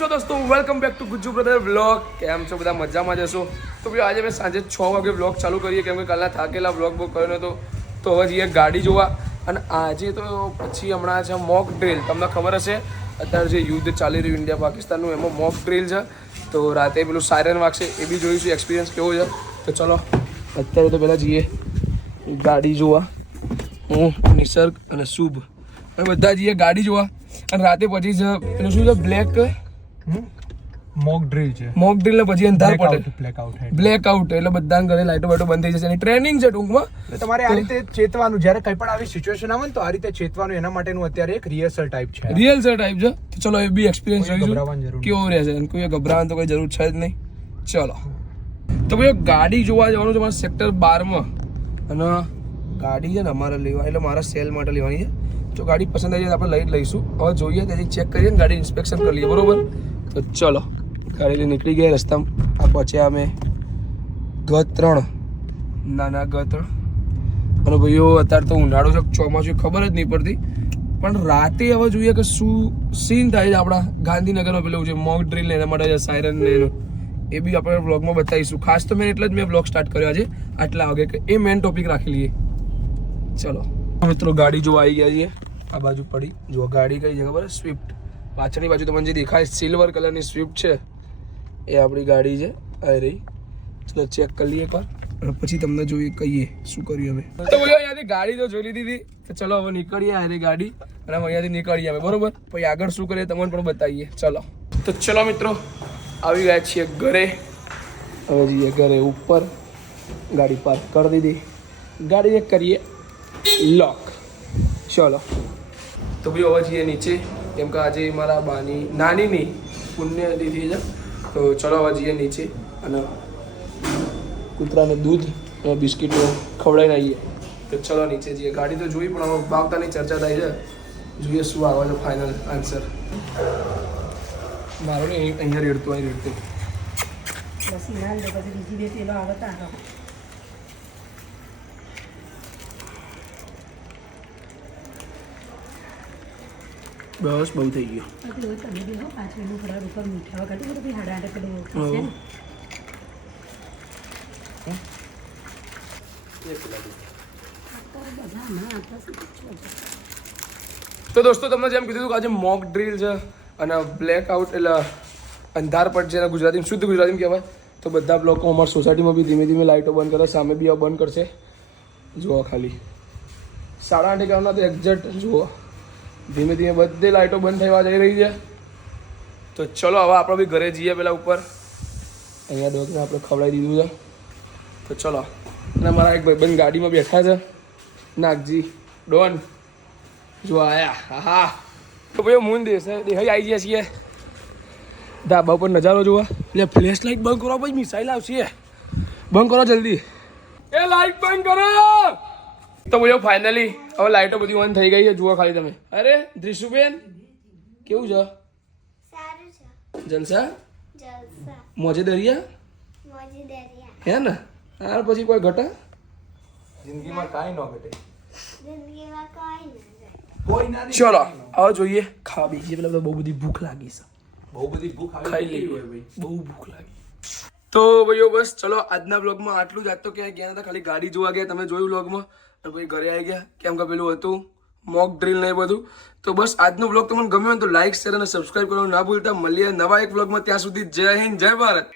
છો દોસ્તો, welcome back to Gujju brother vlog. કેમ છો બધા? મજામાં જશો? તો ભાઈ આજે મેં સાંજે 6 વાગે વ્લોગ ચાલુ કરીએ કેમ કે કાલના થાકેલા વ્લોગ બુક કર્યો નહોતો. તો હવે જઈએ ગાડી જોવા. અને આજે તો પછી હમણાં છે મોક ડ્રિલ. તમને ખબર હશે અત્યારે જે યુદ્ધ ચાલી રહ્યું ઇન્ડિયા પાકિસ્તાનનું, એમાં મોક ડ્રિલ છે. તો રાતે પેલું સાયરન વાગશે, એ બી જોઈશું એક્સપિરિયન્સ કેવો છે. તો ચલો અત્યારે તો પહેલાં જઈએ ગાડી જોવા. હું, નિસર્ગ અને શુભ અને બધા જઈએ ગાડી જોવા. અને રાતે પછી છે પેલું શું છે બ્લેક મોક ડ્રિલ છે. મોક ડ્રિલ ને પછી અંધાર પડે બ્લેકઆઉટ એટલે બધા ઘરે લાઈટો બાઈટો બંધ થઈ જશે. એની ટ્રેનિંગ છે ટૂંકમાં. તમારે આ રીતે ચેતવાનું, જ્યારે કંઈ પણ આવી સિચ્યુએશન આવે ને તો આ રીતે ચેતવાનું. એના માટેનું અત્યારે એક રિહર્સલ ટાઈપ છે. રિયલ ટાઈપ છે. તો ચલો એ બી એક્સપિરિયન્સ ગભરાવાની જોઈશું જરૂર કેવો રહેશે. અને કોઈ ગભરાવાની તો કોઈ જરૂર છે જ નહીં. ચલો તો ભાઈ ગાડી જોવા જવાનું છે મારે સેક્ટર 12 અને ગાડી છે ને અમારે લેવા, એટલે મારા સેલ માટે લેવાની છે. જો ગાડી પસંદ આવી જાય તો આપણે લઈ જ લઈશું. હવે જોઈએ ત્યાંથી ચેક કરીએ ને ગાડી ઇન્સ્પેક્શન કરી લઈએ, બરોબર? તો ચલો ગાડી લઈને નીકળી ગયા. રસ્તામાં આ પહોંચ્યા અમે G3. નાના G3. અને ભાઈઓ અત્યારે તો ઉનાળો છે, ચોમાસું ખબર જ નહીં પડતી. પણ રાતે હવે જોઈએ કે શું સીન થાય છે આપણા ગાંધીનગરમાં. પેલું છે મોક ડ્રિલ ને એના માટે સાયરન ને એનું, એ બી આપણે વ્લોગમાં બતાવીશું. ખાસ તો મેં એટલે જ મેં વ્લોગ સ્ટાર્ટ કર્યો આજે આટલા વાગે કે એ મેઇન ટોપિક રાખી લઈએ. ચલો મિત્રો ગાડી જોવા આવી ગયા છીએ. આ બાજુ પડી જો ગાડી કઈ છે ખબર? સ્વિફ્ટ. પાછળની બાજુ તમને જે દેખાય સિલ્વર કલરની સ્વિફ્ટ છે એ આપણી ગાડી છે. આ રહી. ચલો ચેક કરી લઈએ એકવાર અને પછી તમને જોઈએ કહીએ શું કર્યું અમે. તો બોલો અહીંયાથી ગાડી તો જોઈ લીધી હતી. તો ચલો હવે નીકળીએ. આ રહી ગાડી અને હવે અહીંયાથી નીકળીએ અમે, બરોબર? પછી આગળ શું કરીએ તમને પણ બતાવીએ. ચલો તો ચલો મિત્રો આવી ગયા છીએ ઘરે. હવે જઈએ ઘરે ઉપર. ગાડી પાર્ક કરી દીધી. ગાડીને કરીએ લોક. ચલો તો ભાઈ હવે જઈએ નીચે કેમ કે આજે મારા બાની નાનીની પુણ્યતિથિ છે. તો ચલો હવે જઈએ નીચે અને કૂતરાને દૂધ અને બિસ્કીટો ખવડાવીને આવીએ. તો ચલો નીચે જઈએ. ગાડી તો જોઈ પણ હવે ભાવતાની ચર્ચા થાય છે. જોઈએ શું આવે છે ફાઇનલ આન્સર. મારો ને અહીંયા રેડતું અહીં રેડતું બસ બહુ થઈ ગયો. તો દોસ્તો તમને જેમ કીધું કે આજે મોક ડ્રિલ છે અને બ્લેકઆઉટ એટલે અંધાર પટ છે. ગુજરાતીમાં શુદ્ધ ગુજરાતીમાં કહેવાય. તો બધા લોકો અમારી સોસાયટીમાં બી ધીમે ધીમે લાઇટો બંધ કરે. સામે બી બંધ કરશે. જુઓ ખાલી 8:30 વાગ્યાના તો એક્ઝેક્ટ જુઓ ધીમે ધીમે બધી લાઇટો બંધ થવા જઈ રહી છે. તો ચલો હવે આપણે બી ઘરે જઈએ. પેલા ઉપર અહીંયા ડોગને આપણે ખવડાવી દીધું છે. તો ચલો. અને મારા એક ભાઈબંધ ગાડીમાં બેઠા છે, નાગજી ડોન. જો આયા. હા તો ભાઈ મૂન દેખાઈ આવી ગયા છીએ ધાબા ઉપર નજારો જોવા. એટલે ફ્લેશ લાઇટ બંધ કરો ભાઈ, મિસાઇલ આવશે. બંધ કરો જલ્દી. એ લાઇટ બંધ કરો. તો ભાઈઓ ફાઇનલી હવે લાઇટો બધી ઓન થઈ ગઈ છે. જુઓ ખાલી તમે. અરે ધ્રિશુબેન કેવું છે? જલસા મોજે દરિયા હે ને? હાર પછી કોઈ ઘટે જિંદગીમાં કાંઈ ન ઘટે. ચલો હવે જોઈએ ખાવા બીજી. પેલા બહુ બધી ભૂખ લાગી છે. બહુ બધી ભૂખ ખાઈ લઈએ. બહુ ભૂખ લાગી. તો ભાઈઓ બસ ચલો આજના બ્લોગમાં આટલું જ. આજ તો ક્યાંય ગયા હતા, ખાલી ગાડી જોવા ગયા. તમે જોયું બ્લોગમાં. અને પછી ઘરે આવી ગયા કેમ કે પેલું હતું મોક ડ્રિલ ને એ બધું. તો બસ આજનો બ્લોગ તમને ગમ્યો તો લાઈક શેર અને સબસ્ક્રાઈબ કરવાનું ના ભૂલતા. મળીએ નવા એક બ્લોગમાં. ત્યાં સુધી જય હિન્દ, જય ભારત.